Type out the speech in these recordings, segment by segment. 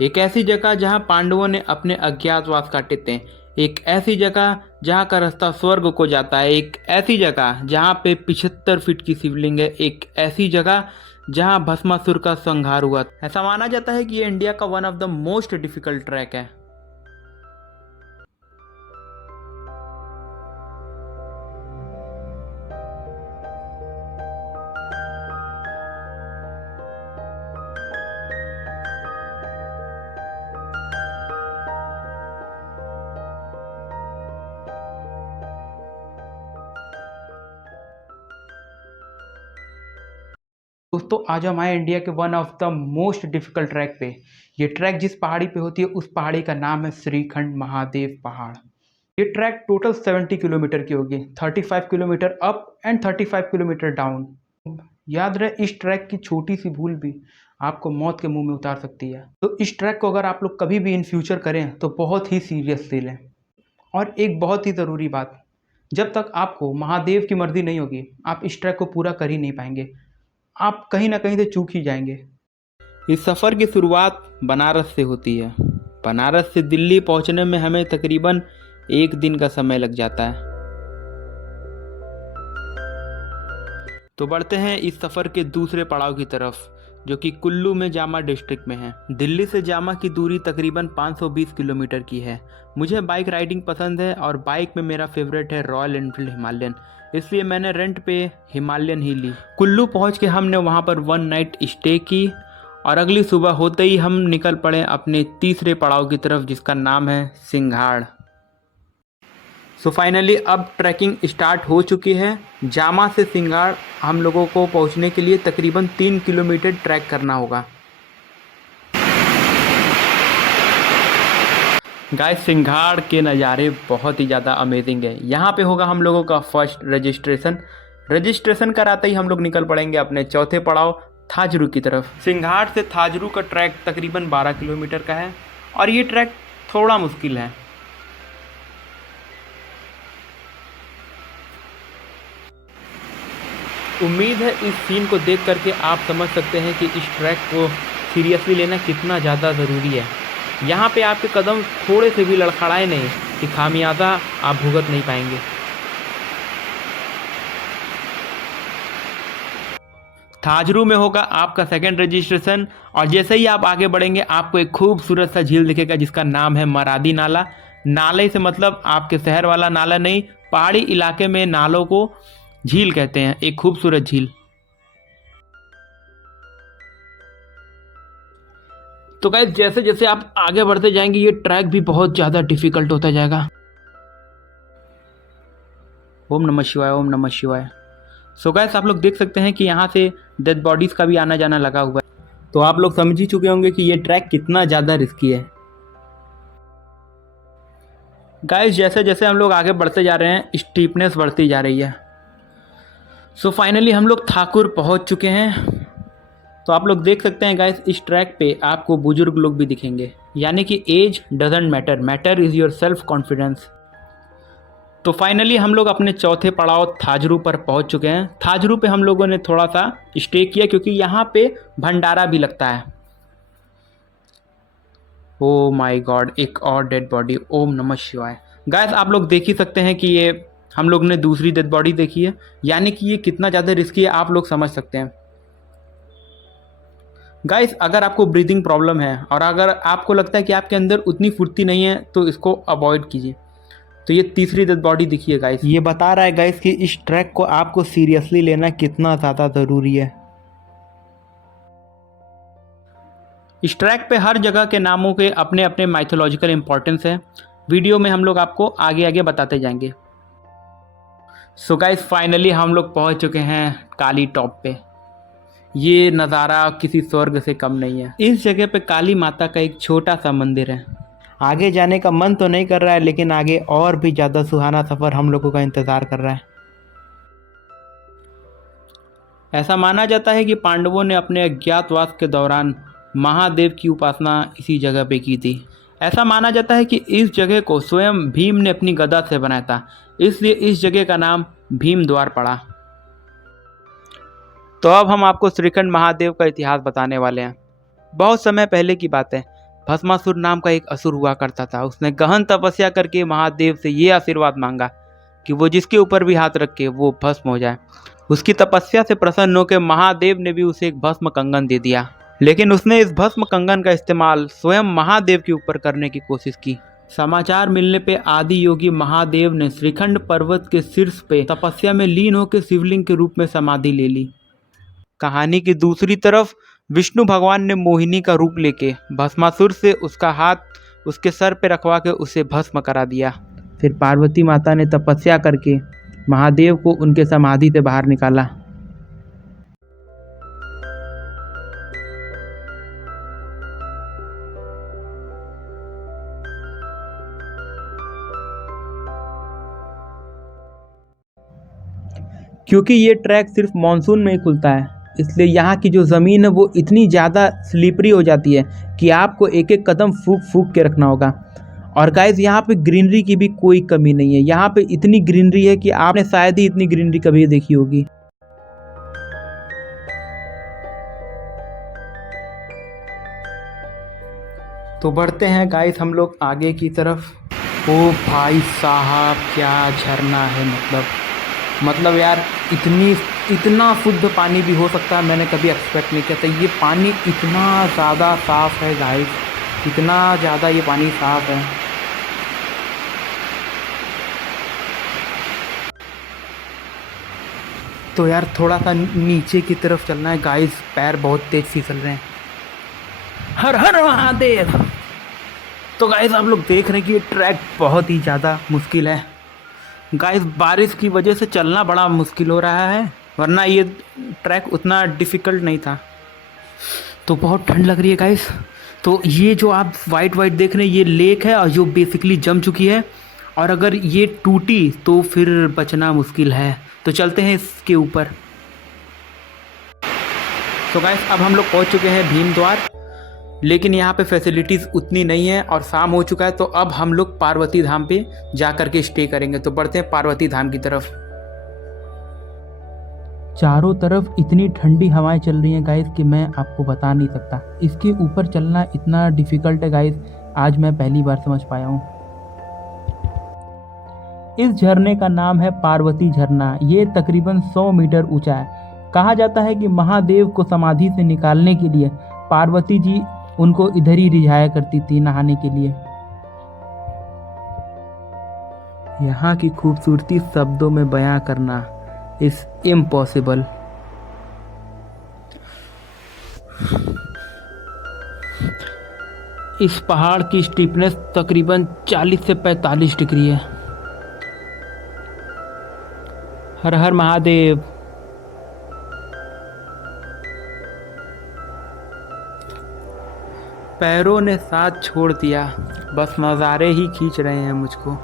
एक ऐसी जगह जहां पांडवों ने अपने अज्ञातवास काटे थे, एक ऐसी जगह जहां का रास्ता स्वर्ग को जाता है, एक ऐसी जगह जहां पे 75 फीट की शिवलिंग है, एक ऐसी जगह जहां भस्मासुर का संहार हुआ। ऐसा माना जाता है कि ये इंडिया का one of the most difficult track है। दोस्तों आज हम आए इंडिया के one of the most difficult track पे। ये ट्रैक जिस पहाड़ी पे होती है उस पहाड़ी का नाम है श्रीखंड महादेव पहाड़। ये ट्रैक टोटल 70 किलोमीटर की होगी, 35 kilometre up and 35 kilometre down. याद रहे इस ट्रैक की छोटी सी भूल भी आपको मौत के मुंह में उतार सकती है। तो इस ट्रैक को अगर आप लोग कभी भी इन फ्यूचर करें तो बहुत ही सीरियसली लें। और एक बहुत ही ज़रूरी बात, जब तक आपको महादेव की मर्जी नहीं होगी आप इस ट्रैक को पूरा कर ही नहीं पाएंगे। आप कहीं ना कहीं से चूक ही जाएंगे। इस सफ़र की शुरुआत बनारस से होती है। बनारस से दिल्ली पहुंचने में हमें तकरीबन 1 दिन का समय लग जाता है। तो बढ़ते हैं इस सफ़र के दूसरे पड़ाव की तरफ, जो कि कुल्लू में जामा डिस्ट्रिक्ट में है। दिल्ली से जामा की दूरी तकरीबन 520 किलोमीटर की है। मुझे बाइक राइडिंग पसंद है और बाइक में मेरा फेवरेट है रॉयल एनफील्ड हिमालयन, इसलिए मैंने रेंट पे हिमालयन ही ली। कुल्लू पहुंच के हमने वहां पर 1 नाइट स्टे की और अगली सुबह होते ही हम निकल पड़े अपने तीसरे पड़ाव की तरफ, जिसका नाम है सिंघाड़। सो फाइनली अब ट्रैकिंग स्टार्ट हो चुकी है। जामा से सिंघाड़ हम लोगों को पहुंचने के लिए तकरीबन 3 किलोमीटर ट्रैक करना होगा। गाइस सिंघाड़ के नज़ारे बहुत ही ज़्यादा अमेजिंग है। यहाँ पे होगा हम लोगों का फर्स्ट रजिस्ट्रेशन कराते ही हम लोग निकल पड़ेंगे अपने चौथे पड़ाव थाजरू की तरफ। सिंघाड़ से थाजरू का ट्रैक तकरीबन 12 किलोमीटर का है और ये ट्रैक थोड़ा मुश्किल है। उम्मीद है इस सीन को देख करके आप समझ सकते हैं कि इस ट्रैक को सीरियसली लेना कितना ज़्यादा ज़रूरी है। यहाँ पे आपके कदम थोड़े से भी लड़खड़ाए नहीं कि खामियाजा आप भुगत नहीं पाएंगे। थाजरू में होगा आपका सेकंड रजिस्ट्रेशन और जैसे ही आप आगे बढ़ेंगे आपको एक खूबसूरत सा झील दिखेगा जिसका नाम है मरादी नाला। नाले से मतलब आपके शहर वाला नाला नहीं, पहाड़ी इलाके में नालों को झील कहते हैं। एक खूबसूरत झील। तो गाइस जैसे जैसे आप आगे बढ़ते जाएंगे ये ट्रैक भी बहुत ज़्यादा डिफिकल्ट होता जाएगा। ओम नमः शिवाय, ओम नमः शिवाय। सो गाइस आप लोग देख सकते हैं कि यहाँ से डेड बॉडीज़ का भी आना जाना लगा हुआ है। तो आप लोग समझ ही चुके होंगे कि ये ट्रैक कितना ज़्यादा रिस्की है। गाइस जैसे जैसे हम लोग आगे बढ़ते जा रहे हैं स्टीपनेस बढ़ती जा रही है। सो फाइनली हम लोग ठाकुर पहुँच चुके हैं। तो आप लोग देख सकते हैं गाइस इस ट्रैक पे आपको बुजुर्ग लोग भी दिखेंगे, यानी कि age doesn't matter, matter is your self confidence. तो फाइनली हम लोग अपने चौथे पड़ाव थाजरू पर पहुंच चुके हैं। थाजरू पे हम लोगों ने थोड़ा सा स्टे किया क्योंकि यहाँ पे भंडारा भी लगता है। ओ माय गॉड, एक और डेड बॉडी। ओम नमः शिवाय। गाइस आप लोग देख ही सकते हैं कि ये हम लोग ने दूसरी डेड बॉडी देखी है, यानी कि ये कितना ज़्यादा रिस्की है आप लोग समझ सकते हैं। गाइस अगर आपको ब्रीदिंग प्रॉब्लम है और अगर आपको लगता है कि आपके अंदर उतनी फुर्ती नहीं है तो इसको अवॉइड कीजिए। तो ये तीसरी डेड बॉडी दिखी है गाइस, ये बता रहा है गाइस कि इस ट्रैक को आपको सीरियसली लेना कितना ज़्यादा ज़रूरी है। इस ट्रैक पे हर जगह के नामों के अपने अपने माइथोलॉजिकल इंपॉर्टेंस है। वीडियो में हम लोग आपको आगे आगे बताते जाएंगे। सो गाइस फाइनली हम लोग पहुंच चुके हैं काली टॉप पे। ये नज़ारा किसी स्वर्ग से कम नहीं है। इस जगह पे काली माता का एक छोटा सा मंदिर है। आगे जाने का मन तो नहीं कर रहा है लेकिन आगे और भी ज़्यादा सुहाना सफ़र हम लोगों का इंतज़ार कर रहा है। ऐसा माना जाता है कि पांडवों ने अपने अज्ञातवास के दौरान महादेव की उपासना इसी जगह पे की थी। ऐसा माना जाता है कि इस जगह को स्वयं भीम ने अपनी गदा से बनाया था, इसलिए इस जगह का नाम भीम द्वार पड़ा। तो अब हम आपको श्रीखंड महादेव का इतिहास बताने वाले हैं। बहुत समय पहले की बात है, भस्मासुर नाम का एक असुर हुआ करता था। उसने गहन तपस्या करके महादेव से ये आशीर्वाद मांगा कि वो जिसके ऊपर भी हाथ रखे वो भस्म हो जाए। उसकी तपस्या से प्रसन्न होकर महादेव ने भी उसे एक भस्म कंगन दे दिया, लेकिन उसने इस भस्म कंगन का इस्तेमाल स्वयं महादेव के ऊपर करने की कोशिश की। समाचार मिलने पे आदि योगी महादेव ने श्रीखंड पर्वत के शीर्ष पे तपस्या में लीन होकर शिवलिंग के रूप में समाधि ले ली। कहानी की दूसरी तरफ विष्णु भगवान ने मोहिनी का रूप लेके भस्मासुर से उसका हाथ उसके सर पे रखवा के उसे भस्म करा दिया। फिर पार्वती माता ने तपस्या करके महादेव को उनके समाधि से बाहर निकाला। क्योंकि ये ट्रैक सिर्फ मानसून में ही खुलता है, इसलिए यहाँ की जो ज़मीन है वो इतनी ज़्यादा स्लिपरी हो जाती है कि आपको एक एक कदम फूक फूक के रखना होगा। और गाइस यहाँ पे ग्रीनरी की भी कोई कमी नहीं है। यहाँ पे इतनी ग्रीनरी है कि आपने शायद ही इतनी ग्रीनरी कभी देखी होगी। तो बढ़ते हैं गाइस हम लोग आगे की तरफ। ओ भाई साहब क्या झरना है, मतलब यार इतना शुद्ध पानी भी हो सकता है, मैंने कभी एक्सपेक्ट नहीं किया था। ये पानी इतना ज़्यादा साफ़ है गाइस, इतना ज़्यादा ये पानी साफ़ है। तो यार थोड़ा सा नीचे की तरफ चलना है गाइस, पैर बहुत तेज़ फिसल रहे हैं। हर हर महादेव। तो गाइस आप लोग देख रहे हैं कि ये ट्रैक बहुत ही ज़्यादा मुश्किल है गाइस। बारिश की वजह से चलना बड़ा मुश्किल हो रहा है, वरना ये ट्रैक उतना डिफ़िकल्ट नहीं था। तो बहुत ठंड लग रही है गाइस। तो ये जो आप वाइट देख रहे हैं ये लेक है और जो बेसिकली जम चुकी है, और अगर ये टूटी तो फिर बचना मुश्किल है। तो चलते हैं इसके ऊपर। तो गाइस अब हम लोग पहुंच चुके हैं भीम द्वार, लेकिन यहाँ पे फैसिलिटीज़ उतनी नहीं है और शाम हो चुका है। तो अब हम लोग पार्वती धाम पे जा कर के स्टे करेंगे। तो बढ़ते हैं पार्वती धाम की तरफ। चारों तरफ इतनी ठंडी हवाएं चल रही हैं गाइस कि मैं आपको बता नहीं सकता। इसके ऊपर चलना इतना डिफ़िकल्ट है गाइस, आज मैं पहली बार समझ पाया हूँ। इस झरने का नाम है पार्वती झरना। ये तकरीबन 100 मीटर ऊंचा है। कहा जाता है कि महादेव को समाधि से निकालने के लिए पार्वती जी उनको इधर ही रिझाया करती थी नहाने के लिए। यहाँ की खूबसूरती शब्दों में बयां करना इज इम्पॉसिबल। इस पहाड़ की स्टीपनेस तकरीबन 40 से 45 डिग्री है। हर हर महादेव। पैरों ने साथ छोड़ दिया, बस नज़ारे ही खींच रहे हैं मुझको।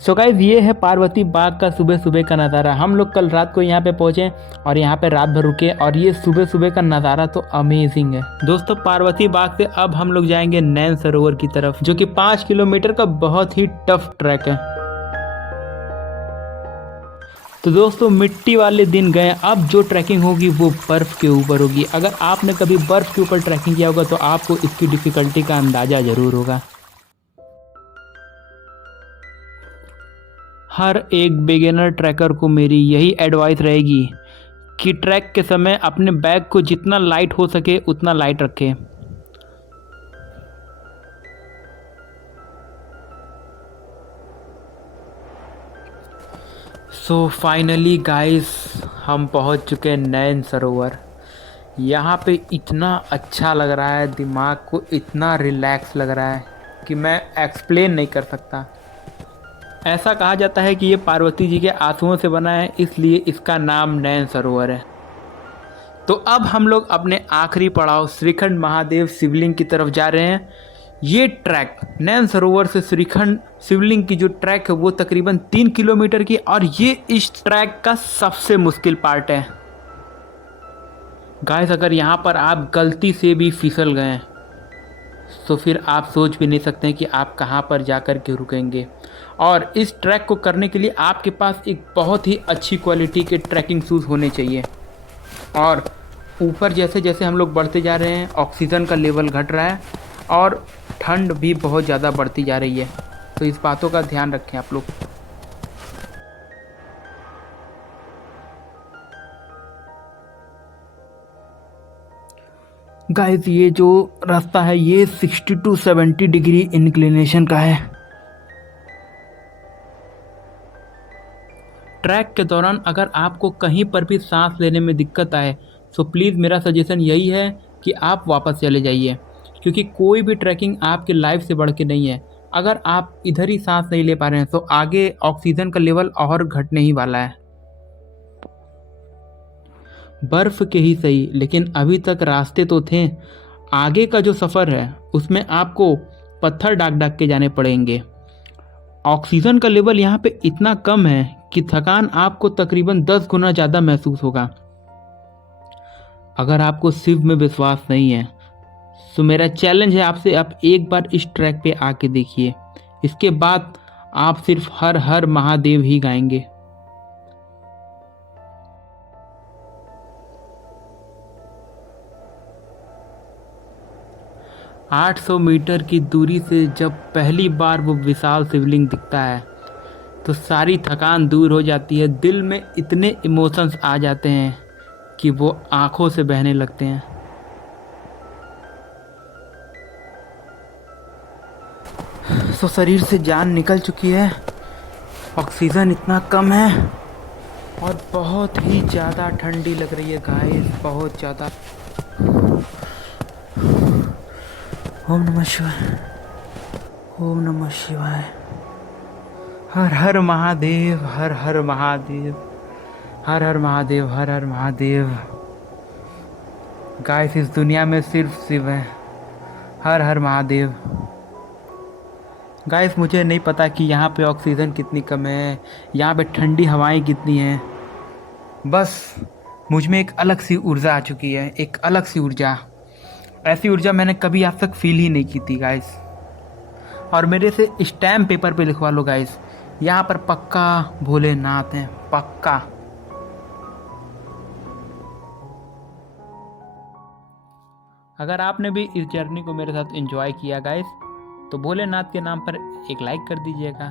सो गाइस ये है पार्वती बाग का सुबह सुबह का नज़ारा। हम लोग कल रात को यहाँ पे पहुँचे और यहाँ पे रात भर रुके, और ये सुबह सुबह का नज़ारा तो अमेजिंग है दोस्तों। पार्वती बाग से अब हम लोग जाएंगे नैन सरोवर की तरफ, जो कि 5 किलोमीटर का बहुत ही टफ ट्रैक है। तो दोस्तों मिट्टी वाले दिन गए, अब जो ट्रैकिंग होगी वो बर्फ़ के ऊपर होगी। अगर आपने कभी बर्फ़ के ऊपर ट्रैकिंग किया होगा तो आपको इसकी डिफ़िकल्टी का अंदाज़ा ज़रूर होगा। हर एक बिगिनर ट्रैकर को मेरी यही एडवाइस रहेगी कि ट्रैक के समय अपने बैग को जितना लाइट हो सके उतना लाइट रखें। सो फाइनली गाइस हम पहुंच चुके हैं नैन सरोवर। यहाँ पे इतना अच्छा लग रहा है, दिमाग को इतना रिलैक्स लग रहा है कि मैं एक्सप्लेन नहीं कर सकता। ऐसा कहा जाता है कि ये पार्वती जी के आंसुओं से बना है, इसलिए इसका नाम नैन सरोवर है। तो अब हम लोग अपने आखिरी पड़ाव श्रीखंड महादेव शिवलिंग की तरफ जा रहे हैं। ये ट्रैक नैन सरोवर से श्रीखंड शिवलिंग की जो ट्रैक है वो तकरीबन 3 किलोमीटर की, और ये इस ट्रैक का सबसे मुश्किल पार्ट है गाइस। अगर यहाँ पर आप गलती से भी फिसल गए तो फिर आप सोच भी नहीं सकते कि आप कहाँ पर जाकर के रुकेंगे। और इस ट्रैक को करने के लिए आपके पास एक बहुत ही अच्छी क्वालिटी के ट्रैकिंग शूज़ होने चाहिए। और ऊपर जैसे जैसे हम लोग बढ़ते जा रहे हैं ऑक्सीजन का लेवल घट रहा है और ठंड भी बहुत ज़्यादा बढ़ती जा रही है, तो इस बातों का ध्यान रखें आप लोग। गाइस ये जो रास्ता है ये 60 to 70 डिग्री इंक्लिनेशन का है। ट्रैक के दौरान अगर आपको कहीं पर भी सांस लेने में दिक्कत आए तो प्लीज़ मेरा सजेशन यही है कि आप वापस चले जाइए, क्योंकि कोई भी ट्रैकिंग आपकी लाइफ से बढ़ के नहीं है। अगर आप इधर ही सांस नहीं ले पा रहे हैं तो आगे ऑक्सीजन का लेवल और घटने ही वाला है। बर्फ़ के ही सही, लेकिन अभी तक रास्ते तो थे। आगे का जो सफ़र है उसमें आपको पत्थर डाक डाक के जाने पड़ेंगे। ऑक्सीजन का लेवल यहाँ पे इतना कम है कि थकान आपको तकरीबन 10 गुना ज़्यादा महसूस होगा। अगर आपको शिव में विश्वास नहीं है तो मेरा चैलेंज है आपसे, आप एक बार इस ट्रैक पे आके देखिए। इसके बाद आप सिर्फ हर हर महादेव ही गाएंगे। आठ 800 मीटर की दूरी से जब पहली बार वो विशाल शिवलिंग दिखता है तो सारी थकान दूर हो जाती है। दिल में इतने इमोशंस आ जाते हैं कि वो आंखों से बहने लगते हैं। तो शरीर से जान निकल चुकी है, ऑक्सीजन इतना कम है और बहुत ही ज़्यादा ठंडी लग रही है गाइस, बहुत ज़्यादा। ओम नमः शिवाय, ओम नमः शिवाय, हर हर महादेव, हर हर महादेव, हर हर महादेव, हर हर महादेव। गाइस इस दुनिया में सिर्फ शिव है, हर हर महादेव। गाइस मुझे नहीं पता कि यहाँ पे ऑक्सीजन कितनी कम है, यहाँ पे ठंडी हवाएं कितनी हैं, बस मुझ में एक अलग सी ऊर्जा आ चुकी है, एक अलग सी ऊर्जा। ऐसी ऊर्जा मैंने कभी आज तक फील ही नहीं की थी गाइस। और मेरे से स्टैम्प पेपर पे लिखवा लो गाइस, यहाँ पर पक्का भोलेनाथ हैं, पक्का। अगर आपने भी इस जर्नी को मेरे साथ एंजॉय किया गाइस तो भोलेनाथ के नाम पर एक लाइक कर दीजिएगा।